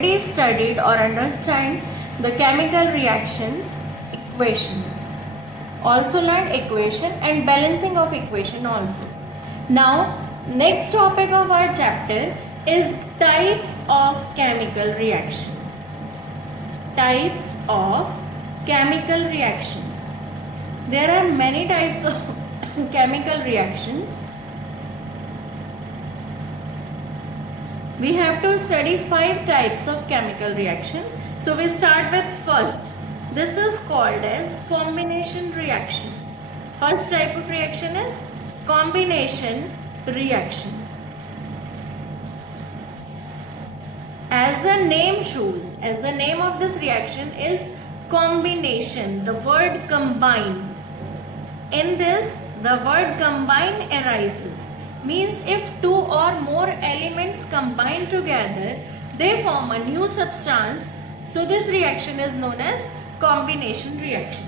already studied or understand the chemical reactions equations, also learned equation and balancing of equation also. Now next topic of our chapter is types of chemical reaction. Types of chemical reaction. There are many types of chemical reactions. We have to study 5 types of chemical reaction. So we start with first. This is called as combination reaction. First type of reaction is combination reaction. As the name shows, as the name of this reaction is combination, the word combine. In this, the word combine arises. Means if two or more elements combine together, they form a new substance. So this reaction is known as combination reaction.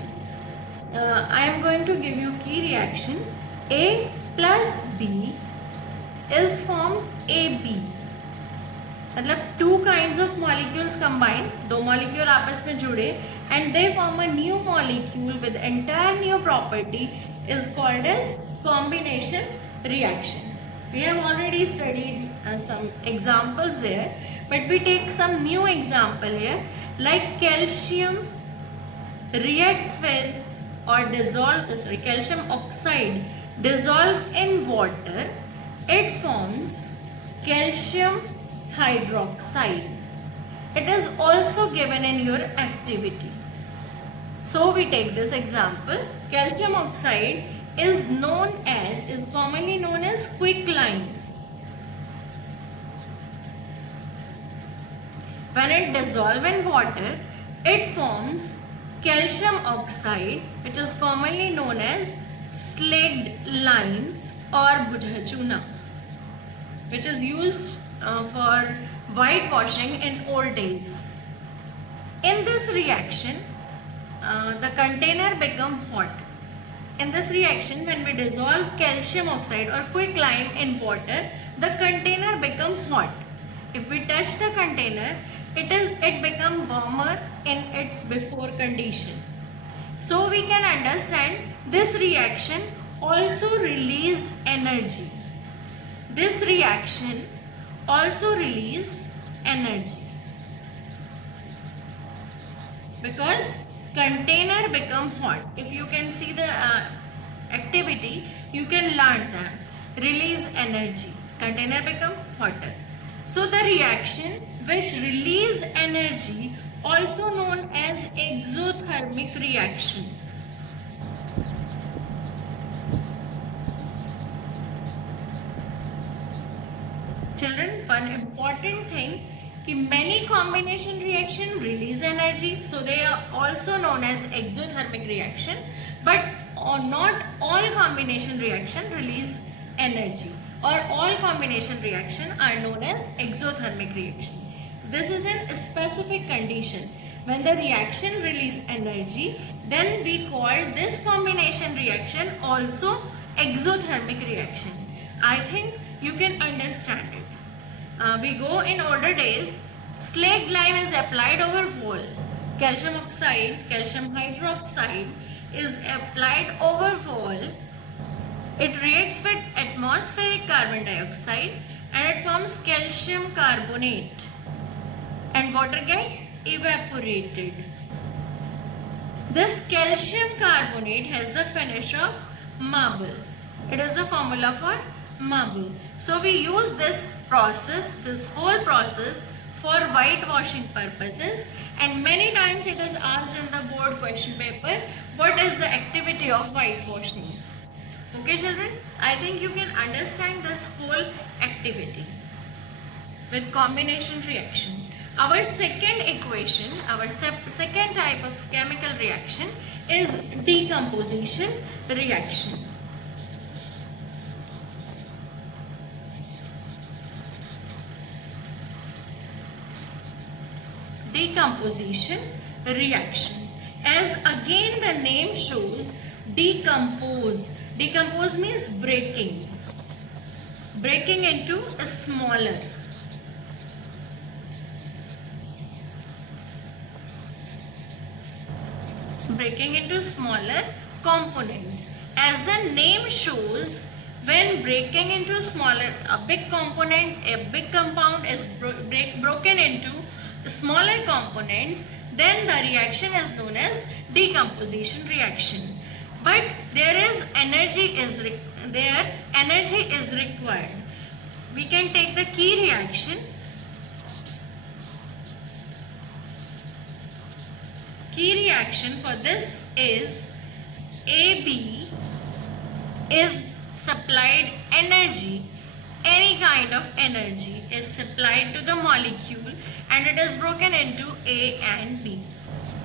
I am going to give you key reaction. A plus B is formed AB. मतलब two kinds of molecules combine, दो molecule आपस में जुड़े and they form a new molecule with entire new property is called as combination reaction. We have already studied some examples there, but we take some new example here, like calcium reacts with or calcium oxide dissolved in water, it forms calcium hydroxide. It is also given in your activity. So we take this example. Calcium oxide is commonly known as quicklime. When it dissolves in water, it forms calcium oxide, which is commonly known as slaked lime or bujhachuna, which is used for whitewashing in old days. In this reaction, the container becomes hot. In this reaction, when we dissolve calcium oxide or quicklime in water, the container becomes hot. If we touch the container, it becomes warmer in its before condition. So we can understand this reaction also release energy. This reaction also release energy because container become hot. If you can see the activity, you can learn that release energy, container become hotter. So the reaction which release energy also known as exothermic reaction. Children, one important thing, many combination reaction release energy, so they are also known as exothermic reaction, but not all combination reaction release energy, or all combination reaction are known as exothermic reaction. This is in a specific condition. When the reaction release energy, then we call this combination reaction also exothermic reaction. I think you can understand it. We go in older days, slaked lime is applied over wall. Calcium oxide, calcium hydroxide is applied over wall. It reacts with atmospheric carbon dioxide and it forms calcium carbonate and water get evaporated. This calcium carbonate has the finish of marble. It is the formula for marble. So we use this whole process for whitewashing purposes, and many times it is asked in the board question paper, what is the activity of whitewashing? Okay children, I think you can understand this whole activity with combination reaction. Our second equation, our second type of chemical reaction is decomposition reaction. Decomposition reaction. As again the name shows, decompose. Decompose means breaking into a smaller. breaking into smaller components. As the name shows, when breaking into a big component, a big compound is broken into smaller components, then the reaction is known as decomposition reaction. But energy is required. We can take the key reaction. Key reaction for this is AB is supplied energy. Any kind of energy is supplied to the molecule and it is broken into A and B,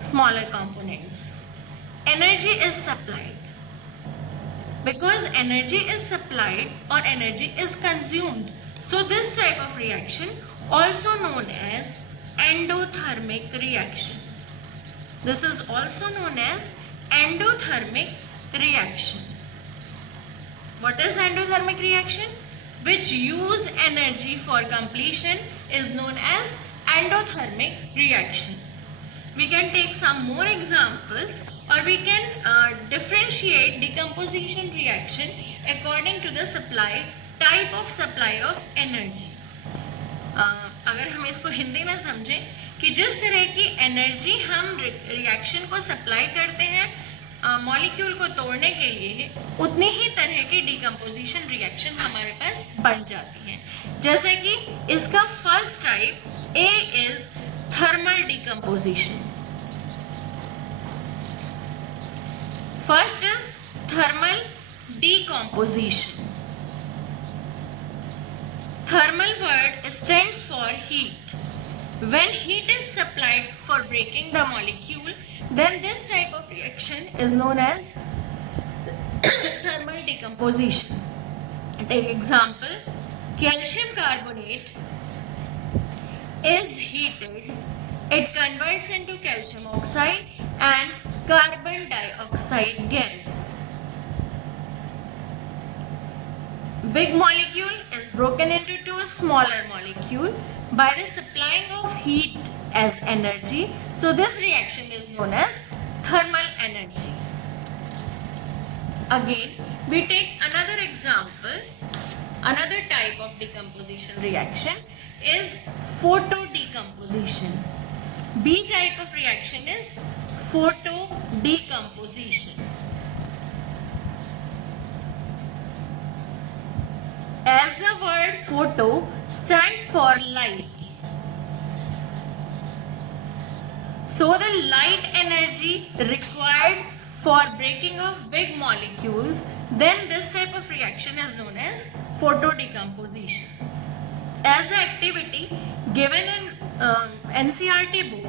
smaller components. Energy is supplied. Because energy is supplied or energy is consumed. So this type of reaction, also known as endothermic reaction. This is also known as endothermic reaction. What is endothermic reaction? Which use energy for completion is known as endothermic reaction. We can take some more examples, or we can differentiate decomposition reaction according to the type of supply of energy. अगर हम इसको हिंदी में समझें कि जिस तरह की energy हम रिएक्शन को सप्लाई करते हैं मॉलिक्यूल को तोड़ने के लिए, उतनी ही तरह की डिकम्पोजिशन रिएक्शन हमारे पास बन जाती हैं. जैसे कि इसका first type A is thermal decomposition. First is thermal decomposition. Thermal word stands for heat. When heat is supplied for breaking the molecule, then this type of reaction is known as thermal decomposition. Take example, calcium carbonate is heated. It converts into calcium oxide and carbon dioxide gas. Big molecule is broken into two smaller molecule by the supplying of heat as energy. So this reaction is known as thermal energy. Again, we take another example. Another type of decomposition reaction is photodecomposition. B type of reaction is photodecomposition. As the word photo stands for light, so the light energy required for breaking of big molecules, then this type of reaction is known as photodecomposition. As the activity given in NCERT book,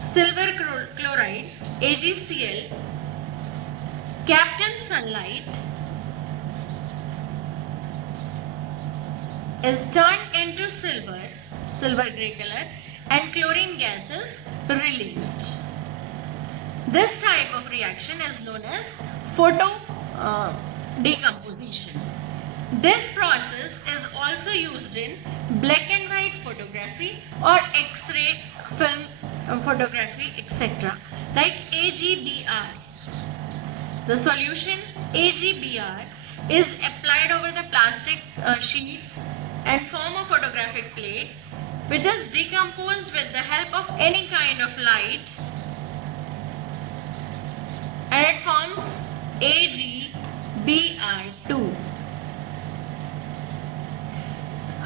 silver chloride, AgCl, Captain Sunlight is turned into silver gray color, and chlorine gas is released. This type of reaction is known as photodecomposition. This process is also used in black and white photography or X-ray film photography, etc. Like AGBR. The solution AGBR is applied over the plastic sheets and form a photographic plate which is decomposed with the help of any kind of light, and it forms AGBR2.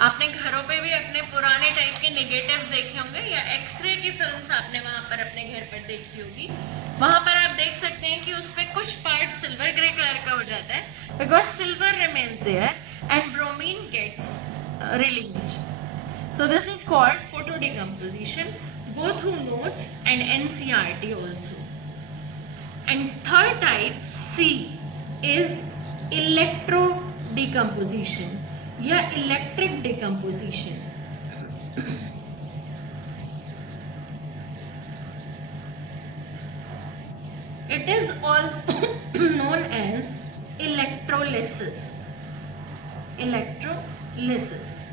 आपने घरों पे भी अपने पुराने type के negatives देखे होंगे या एक्सरे की फिल्म्स आपने वहाँ पर अपने घर पर देखी होगी. वहाँ पर आप देख सकते हैं कि उसमें कुछ पार्ट सिल्वर ग्रे कलर का हो जाता है because silver remains there and bromine gets released. So this is called photodecomposition. Go through notes and NCERT also. And third type C is electrodecomposition या electric decomposition. It is also known as electrolysis. Electrolysis.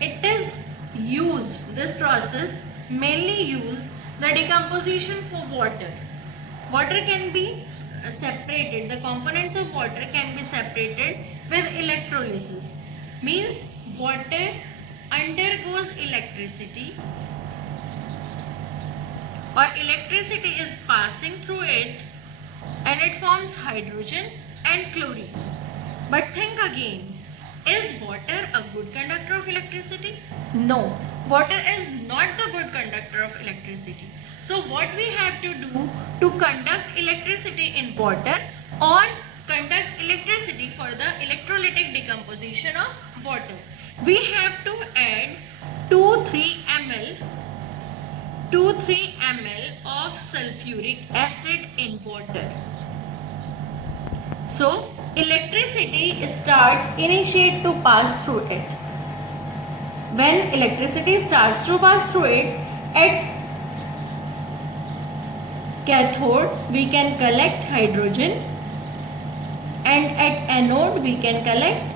It is used, this process mainly use the decomposition for water. water can be separated, the components of water can be separated with electrolysis. Means water undergoes electricity, or electricity is passing through it, and it forms hydrogen and chlorine. But think again, is water a good conductor of electricity? No, water is not the good conductor of electricity. So what we have to do to conduct electricity in water or conduct electricity for the electrolytic decomposition of water, we have to add 2-3 ml of sulfuric acid in water. So electricity starts initiate to pass through it. When electricity starts to pass through it, at cathode we can collect hydrogen, and at anode we can collect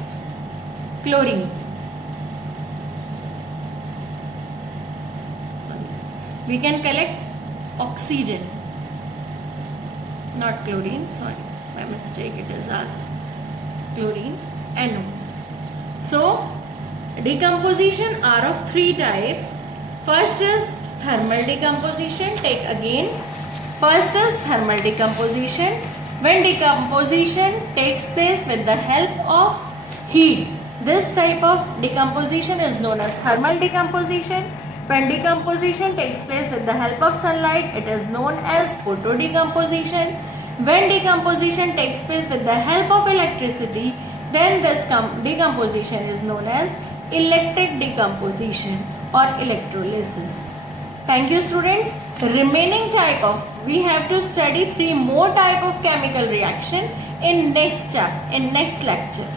chlorine. We can collect oxygen, not chlorine, sorry, my mistake, it is as chlorine, anode. So decomposition are of 3 types. First is thermal decomposition. Take again. First is thermal decomposition. When decomposition takes place with the help of heat, this type of decomposition is known as thermal decomposition. When decomposition takes place with the help of sunlight, it is known as photodecomposition. When decomposition takes place with the help of electricity, then this decomposition is known as electric decomposition or electrolysis. Thank you, students. Remaining type of, we have to study 3 more type of chemical reaction in next lecture.